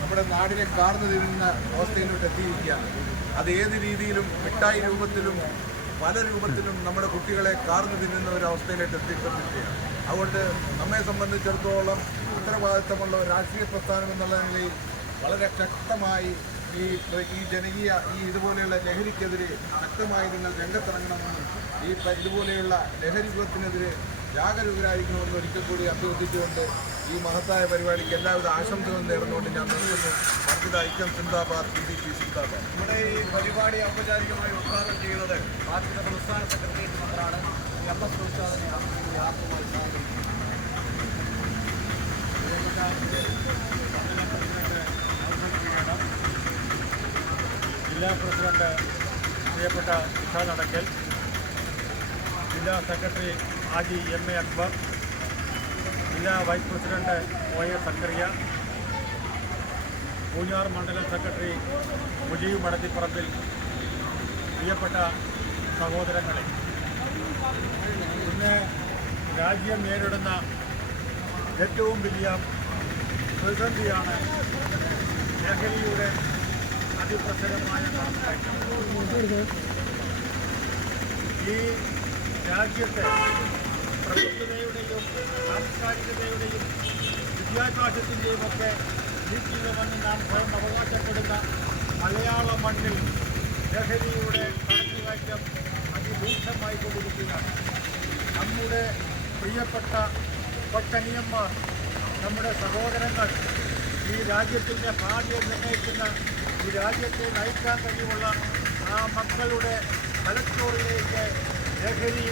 നമ്മുടെ നാടിനെ കാർന്നു തിരുന്ന അവസ്ഥയിലോട്ട് എത്തിയിരിക്കുകയാണ്. അത് ഏത് രീതിയിലും മിഠായി രൂപത്തിലും പല രൂപത്തിലും നമ്മുടെ കുട്ടികളെ കാർന്നു തിന്നുന്ന ഒരു അവസ്ഥയിലേക്ക് എത്തിക്കൊണ്ടിരിക്കുകയാണ്. അതുകൊണ്ട് നമ്മെ സംബന്ധിച്ചിടത്തോളം ഉത്തരവാദിത്തമുള്ള ഒരു രാഷ്ട്രീയ പ്രസ്ഥാനം എന്നുള്ള നിലയിൽ വളരെ ശക്തമായി ഈ ഈ ജനകീയ ഈ ഇതുപോലെയുള്ള ലഹരിക്കെതിരെ ശക്തമായി നിങ്ങൾ രംഗത്തിറങ്ങണമെന്നും ഈ ഇതുപോലെയുള്ള ലഹരി യുഗത്തിനെതിരെ ജാഗരൂകരായിരിക്കണമെന്ന് ഒരിക്കൽ കൂടി അഭ്യർത്ഥിച്ചുകൊണ്ട് ഈ മഹത്തായ പരിപാടിക്ക് എല്ലാവിധ ആശംസകളും നേർന്നുകൊണ്ട് ഞാൻ നിർത്തുന്നു. വർദ്ധിത ഐക്യം സിന്ദാബാദ് ബി ജെ പി സിന്ദാബാദ്. നമ്മുടെ ഈ പരിപാടി ഔപചാരികമായി ഉദ്ഘാടനം ചെയ്യുന്നത് പാർട്ടിയുടെ സംസ്ഥാന സെക്രട്ടേറിയറ്റ് മെമ്പറാണ് ജില്ലാ പ്രസിഡന്റ് പ്രിയപ്പെട്ട ഇഷ നടക്കൽ ജില്ലാ secretary Aji M A Akbar ജില്ലാ vice president O A Zakariya Poonjar മണ്ഡലം സെക്രട്ടറി മുജീബ് മടത്തിപ്പറമ്പിൽ പ്രിയപ്പെട്ട സഹോദരങ്ങളെ ഇന്ന് രാജ്യം നേരിടുന്ന ഏറ്റവും വലിയ പ്രതിസന്ധിയാണ് ലഹരിയുടെ അതിപ്രസരമായ ഈ രാജ്യത്തെ പ്രബുദ്ധതയുടെയും സാംസ്കാരികതയുടെയും വിദ്യാഭ്യാസത്തിന്റെയും ഒക്കെ ജീവിതമെന്ന് നാം സ്വയം അവകാശപ്പെടുന്ന മലയാള മണ്ണിൽ ലഹരിയുടെ കടന്നുകയറ്റം അതിരൂക്ഷമായി കൊണ്ടിരിക്കുകയാണ്. നമ്മുടെ പ്രിയപ്പെട്ട കൊച്ചനിയന്മാർ നമ്മുടെ സഹോദരങ്ങൾ ഈ രാജ്യത്തിന്റെ ഭാഗ്യം നിർണയിക്കുന്ന ഈ രാജ്യത്തെ നയിക്കാൻ കഴിവുള്ള ആ മക്കളുടെ തലച്ചോറിലേക്ക് ലഹരി